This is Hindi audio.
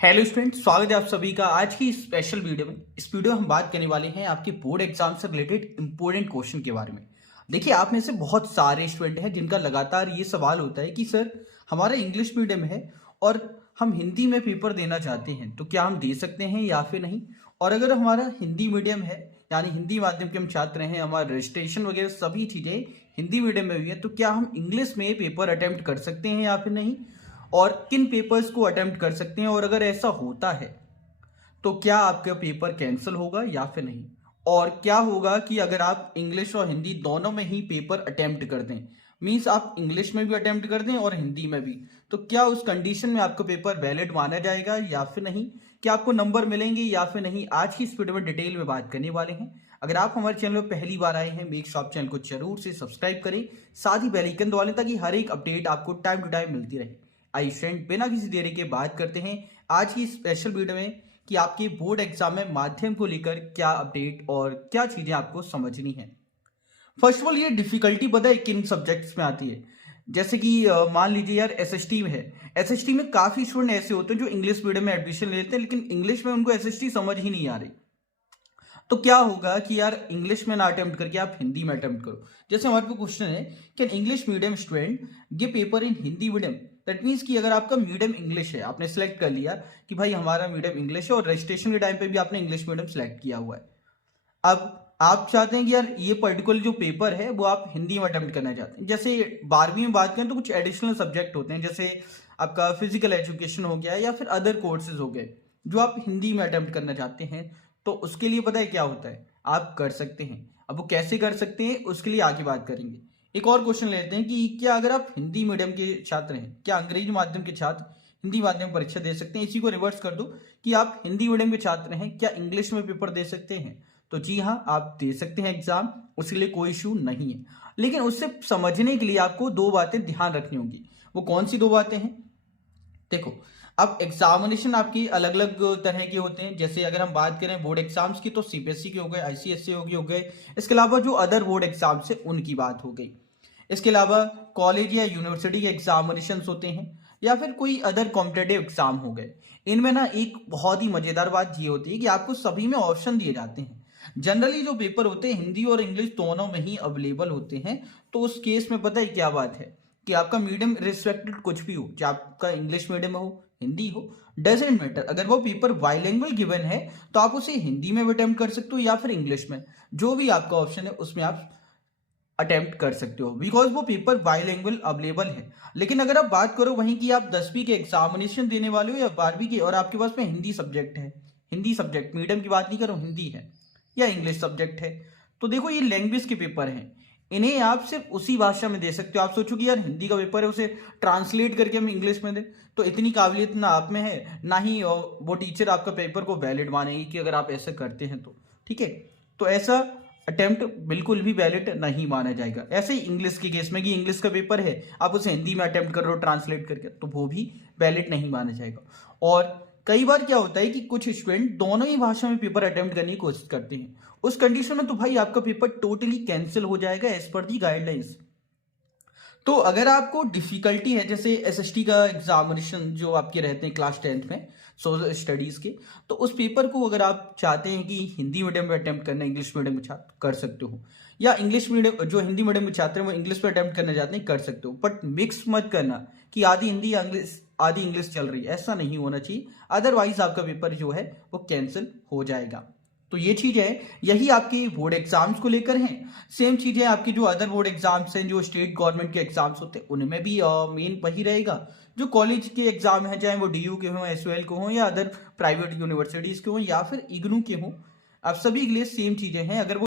हेलो स्टूडेंट, स्वागत है आप सभी का आज की स्पेशल वीडियो में। इस वीडियो में हम बात करने वाले हैं आपके बोर्ड एग्जाम से रिलेटेड इंपॉर्टेंट क्वेश्चन के बारे में। देखिए, आप में से बहुत सारे स्टूडेंट हैं जिनका लगातार ये सवाल होता है कि सर, हमारा इंग्लिश मीडियम है और हम हिंदी में पेपर देना चाहते हैं, तो क्या हम दे सकते हैं या फिर नहीं। और अगर हमारा हिंदी मीडियम है, यानी हिंदी माध्यम के हम छात्र हैं, हमारा रजिस्ट्रेशन वगैरह सभी चीज़ें हिंदी मीडियम में भी है, तो क्या हम इंग्लिश में पेपर अटेम्प्ट कर सकते हैं या फिर नहीं, और किन पेपर्स को अटेम्प्ट कर सकते हैं, और अगर ऐसा होता है तो क्या आपका पेपर कैंसिल होगा या फिर नहीं। और क्या होगा कि अगर आप इंग्लिश और हिंदी दोनों में ही पेपर अटेम्प्ट कर दें, मीन्स आप इंग्लिश में भी अटेम्प्ट कर दें और हिंदी में भी, तो क्या उस कंडीशन में आपका पेपर वैलिड माना जाएगा या फिर नहीं, क्या आपको नंबर मिलेंगे या फिर नहीं। आज की इस वीडियो में डिटेल में बात करने वाले हैं। अगर आप हमारे चैनल पर पहली बार आए हैं, मेक श्योर आप चैनल को जरूर से सब्सक्राइब करें, साथ ही बेल आइकन दबा लें ताकि हर एक अपडेट आपको टाइम टू टाइम मिलती रहे। आई फ्रेंड, बिना किसी देरी के बात करते हैं आज की स्पेशल वीडियो में कि आपके बोर्ड एग्जाम में माध्यम को लेकर क्या अपडेट और क्या चीजें आपको समझनी है। फर्स्ट ऑफ ऑल, ये डिफिकल्टी पता है किन सब्जेक्ट्स में आती है। जैसे कि मान लीजिए यार, एसएसटी में है। एसएसटी में काफी स्टूडेंट ऐसे होते हैं जो इंग्लिश मीडियम में एडमिशन लेते हैं, लेकिन इंग्लिश में उनको एसएसटी समझ ही नहीं आ रही। तो क्या होगा कि यार, इंग्लिश में ना अटेम्प्ट करके आप हिंदी में अटेम्प्ट करो। जैसे हमारे पे क्वेश्चन है कि English medium student give paper in Hindi medium. That means कि अगर आपका मीडियम इंग्लिश है, आपने सेलेक्ट कर लिया कि भाई हमारा मीडियम इंग्लिश है, और रजिस्ट्रेशन के टाइम पे भी आपने इंग्लिश मीडियम सेलेक्ट किया हुआ है। अब आप चाहते हैं कि यार, ये पर्टिकुलर जो पेपर है वो आप हिंदी में अटेम्प्ट करना चाहते हैं। जैसे 12वीं में बात करें तो कुछ एडिशनल सब्जेक्ट होते हैं, जैसे आपका फिजिकल एजुकेशन हो गया या फिर अदर कोर्सेज हो गए, जो आप हिंदी में अटेम्प्ट करना चाहते हैं। तो उसके लिए पता है क्या होता है, आप कर सकते हैं। अब वो कैसे कर सकते हैं उसके लिए आगे बात करेंगे। एक और क्वेश्चन लेते हैं कि क्या अगर आप हिंदी मीडियम के छात्र हैं, क्या अंग्रेजी माध्यम के छात्र हिंदी माध्यम परीक्षा दे सकते हैं। इसी को रिवर्स कर दो कि आप हिंदी मीडियम के छात्र हैं, क्या इंग्लिश में पेपर दे सकते हैं। तो जी हाँ, आप दे सकते हैं एग्जाम, उसके लिए कोई इशू नहीं है। लेकिन उससे समझने के लिए आपको दो बातें ध्यान रखनी होगी। वो कौन सी दो बातें हैं, देखो। अब एग्जामिनेशन आपकी अलग अलग तरह के होते हैं। जैसे अगर हम बात करें बोर्ड एग्जाम्स की, तो सीबीएसई के हो गए, आईसीएसई हो गए। इसके अलावा जो अदर बोर्ड एग्जाम्स है उनकी बात हो गई। इसके अलावा कॉलेज या यूनिवर्सिटी के एग्जामिनेशन होते हैं, या फिर कोई अदर कॉम्पिटेटिव एग्जाम हो गए। इनमें ना एक बहुत ही मजेदार बात ये होती है कि आपको सभी में ऑप्शन दिए जाते हैं। जनरली जो पेपर होते हैं हिंदी और इंग्लिश दोनों में ही अवेलेबल होते हैं। तो उस केस में पता है क्या बात है कि आपका मीडियम रिस्पेक्टेड कुछ भी हो, चाहे आपका इंग्लिश मीडियम हो, हिंदी हो, डजेंट मैटर। अगर वो पेपर बाइलिंगुअल गिवन है तो आप उसे हिंदी में भी अटेम्प्ट कर सकते हो या फिर इंग्लिश में, जो भी आपका ऑप्शन है उसमें आप अटेम्प्ट कर सकते हो, बिकॉज वो पेपर बाइलिंगुअल अवेलेबल है। लेकिन अगर आप बात करो वहीं की आप 10वीं के एग्जामिनेशन देने वाले हो या 12वीं के, और आपके पास में हिंदी सब्जेक्ट है, हिंदी सब्जेक्ट, मीडियम की बात नहीं करो, हिंदी है या इंग्लिश सब्जेक्ट है, तो देखो ये लैंग्वेज के पेपर हैं। इन्हें आप सिर्फ उसी भाषा में दे सकते हो। आप सोचो कि यार, हिंदी का पेपर है, उसे ट्रांसलेट करके हम इंग्लिश में दें, तो इतनी काबिलियत ना आप में है, ना ही वो टीचर आपका पेपर को वैलिड मानेगी कि अगर आप ऐसा करते हैं तो। ठीक है, तो ऐसा अटेम्प्ट बिल्कुल भी वैलिड नहीं माना जाएगा। ऐसे ही इंग्लिश के केस में कि इंग्लिश का पेपर है, आप उसे हिंदी में अटेम्प्ट कर रहे हो ट्रांसलेट करके, तो वो भी वैलिड नहीं माना जाएगा। और कई बार क्या होता है कि कुछ स्टूडेंट दोनों ही भाषा में पेपर अटेम्प्ट करने की कोशिश करते हैं। उस कंडीशन में तो भाई आपका पेपर टोटली कैंसिल हो जाएगा एज पर दी गाइडलाइंस। तो अगर आपको डिफिकल्टी है, जैसे एसएसटी का एग्जामिनेशन जो आपके रहते हैं क्लास 10th में, सोशल स्टडीज के, तो उस पेपर को अगर आप चाहते हैं कि हिंदी मीडियम में अटेम्प्ट करना, इंग्लिश मीडियम में छात्र कर सकते हो, या इंग्लिश मीडियम जो हिंदी मीडियम में छात्र हैं वो इंग्लिश में अटेम्प्ट करना चाहते हैं, कर सकते हो। बट मिक्स मत करना कि आधी हिंदी या इंग्लिश आधी इंग्लिश चल रही है, ऐसा नहीं होना चाहिए। अदरवाइज आपका पेपर जो है वो कैंसिल हो जाएगा। तो ये चीज है, यही आपकी बोर्ड एग्जाम्स को लेकर है। सेम चीज है आपकी जो अदर बोर्ड एग्जाम्स हैं, जो स्टेट गवर्नमेंट के एग्जाम्स होते हैं, उनमें भी मेन वही रहेगा। जो कॉलेज के एग्जाम है, चाहे वो डीयू के हों, एसयूएल के हों, या अदर प्राइवेट यूनिवर्सिटीज के हों, या फिर इग्नू के हों, आप सभी के लिए सेम चीजें हैं। अगर वो